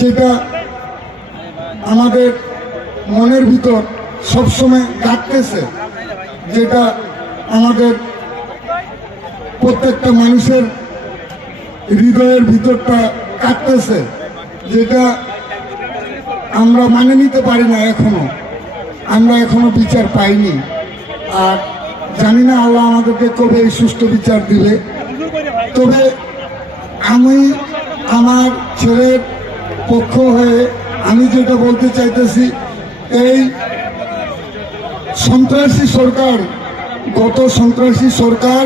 যেটা আমাদের মনের ভিতর সবসময় কাটতেছে যেটা আমাদের প্রত্যেকটা মানুষের হৃদয়ের ভিতরটা কাটতেছে যেটা আমরা মানে নিতে পারি না এখনও। আমরা এখনও বিচার পাইনি। আর জানি না আল্লাহ আমাদেরকে কবে এই সুষ্ঠু বিচার দিবে। তবে আমি আমার ছেলের পক্ষ হয়ে আমি যেটা বলতে চাইতেছি, এই সন্ত্রাসী সরকার, গত সন্ত্রাসী সরকার,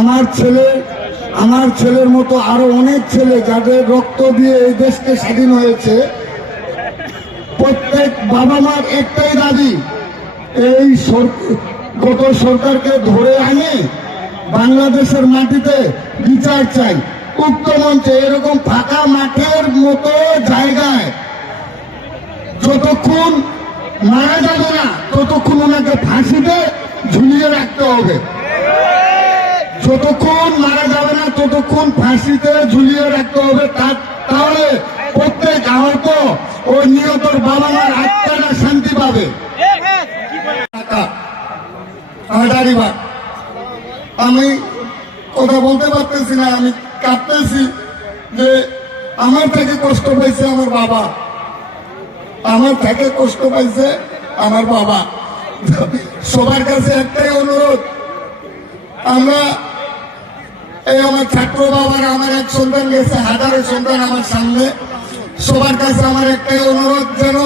আমার ছেলে, আমার ছেলের মতো আরও অনেক ছেলে যাদের রক্ত দিয়ে এই দেশকে স্বাধীন হয়েছে, প্রত্যেক বাবা মার একটাই দাবি, এই গত সরকারকে ধরে আনে, বাংলাদেশের মাটিতে বিচার চাই। উক্ত মঞ্চে এরকম ফাঁকা মাঠের মতো জায়গায় যতক্ষণ মারা যাবে না, ততক্ষণ ওনাকে ফাঁসিতে ঝুলিয়ে রাখতে হবে। যতক্ষণ মারা যাবে না, ততক্ষণ ফাঁসিতে ঝুলিয়ে রাখতে হবে। তাহলে প্রত্যেক আহত ও নিহতর বাবা মার আত্মারা শান্তি পাবে। আমি কথা বলতে পারতেছি না, আমি কাঁদতেছি যে আমার থেকে কষ্ট পাইছে আমার বাবা। আমার থেকে কষ্ট পাইছে আমার বাবা। সবার কাছে একটাই অনুরোধ আমরা এই আমার ছাত্র বাবার আমার এক সন্তান গেছে হাজারো সন্তান আমার সামনে। সবার কাছে আমার একটাই অনুরোধ যেন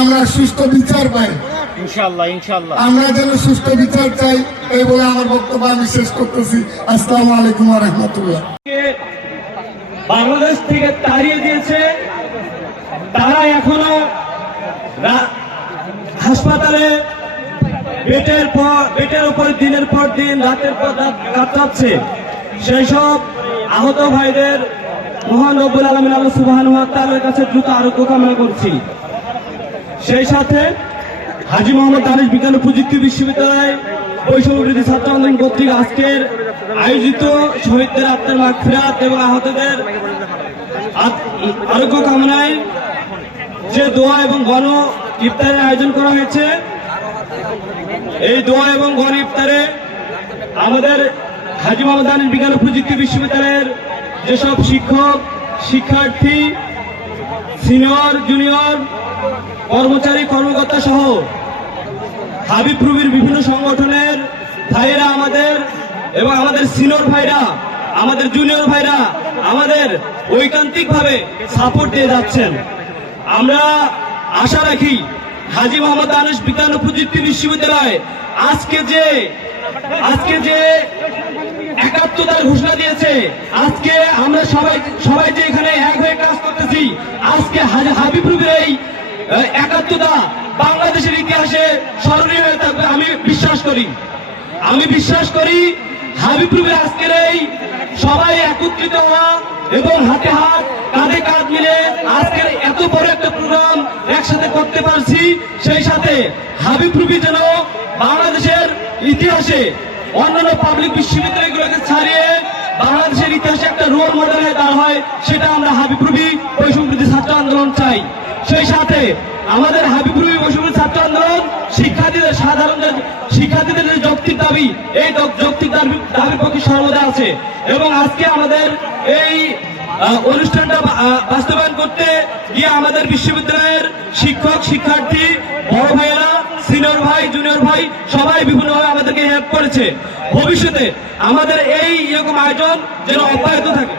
আমরা সুস্থ বিচার পাই। আমরা যেন সুস্থ বিচার চাই এই বলে আমার বক্তব্য আমি শেষ করতেছি। আসসালামু আলাইকুম রহমতুল্লাহ। বাংলাদেশ থেকে তাড়িয়ে দিয়েছে। তারা এখনও হাসপাতালে বেটের পর, বেটের উপর দিনের পর দিন, রাতের পর রাত কাটাচ্ছে সেই সব আহত ভাইদের মহান রব্বুল আলমিন আল্লাহ সুবাহান তালের কাছে দ্রুত আরোগ্য কামনা করছি। সেই সাথে হাজি মোহাম্মদ দানিশ বিজ্ঞান প্রযুক্তি বিশ্ববিদ্যালয় বৈষম্য বিরোধী ছাত্র আন্দোলন কর্তৃক আজকের আয়োজিত শহীদদের আত্মার মাগফিরাত এবং আহতদের আরোগ্য কামনায় যে দোয়া এবং গণ ইফতারের আয়োজন করা হয়েছে, এই দোয়া এবং গণ ইফতারে আমাদের হাজি মোহাম্মদ বিজ্ঞান প্রযুক্তি বিশ্ববিদ্যালয়ের যেসব শিক্ষক, শিক্ষার্থী, সিনিয়র, জুনিয়র, কর্মচারী, কর্মকর্তা সহ হাবিব বিভিন্ন সংগঠনের ভাইয়েরা আমাদের এবং আমাদের সিনিয়র ভাইরা, আমাদের জুনিয়র ভাইরা আমাদের ঐকান্তিক ভাবে সাপোর্ট দিয়ে যাচ্ছেন। আমরা আশা রাখি হাজি মোহাম্মদ আনুষ বিজ্ঞান ও প্রযুক্তি বিশ্ববিদ্যালয় আজকে যে আজকে যে একাত্মতার ঘোষণা দিয়েছে, আজকে আমরা সবাই সবাই যে এখানে এক হয়ে কাজ করতেছি, আজকে হাবিব রুবির এই একাত্মতা বাংলাদেশের ইতিহাসে স্মরণীয় হয়ে থাকবে, আমি বিশ্বাস করি। আমি বিশ্বাস করি হাবিব রুবির আজকের এই সবাই একত্রিত হওয়া এবং হাতে হাত, কাঁধে কাঁধ মিলে আজকের এত বড় একটা প্রোগ্রাম একসাথে করতে পারছি, সেই সাথে হাবিব রুবি যেন বাংলাদেশের ইতিহাসে অন্যান্য পাবলিক বিশ্ববিদ্যালয়গুলোকে ছাড়িয়ে বাংলাদেশের ইতিহাসে একটা রোল মডেল হয়ে দাঁড় হয় সেটা আমরা হাবিব রুবি বৈষম্যবৃদ্ধি ছাত্র আন্দোলন চাই। সেই সাথে আমাদের হাবিব রুবি বৈষম্য ছাত্র আন্দোলন, শিক্ষার্থীদের সাধারণ শিক্ষার্থীদের যে যৌক্তিক দাবি, এই যৌক্তিক দাবি দাবির পক্ষে সর্বদা আছে। এবং আজকে আমাদের এই অনুষ্ঠানটা বাস্তবায়ন করতে গিয়ে আমাদের বিশ্ববিদ্যালয়ের শিক্ষক, শিক্ষার্থী, বড় ভাইয়েরা সিনিয়র ভাই জুনিয়র ভাই, সবাই বিভিন্নভাবে আমাদেরকে হেল্প করেছে। ভবিষ্যতে আমাদের এই এরকম আয়োজন যেন অব্যাহত থাকে।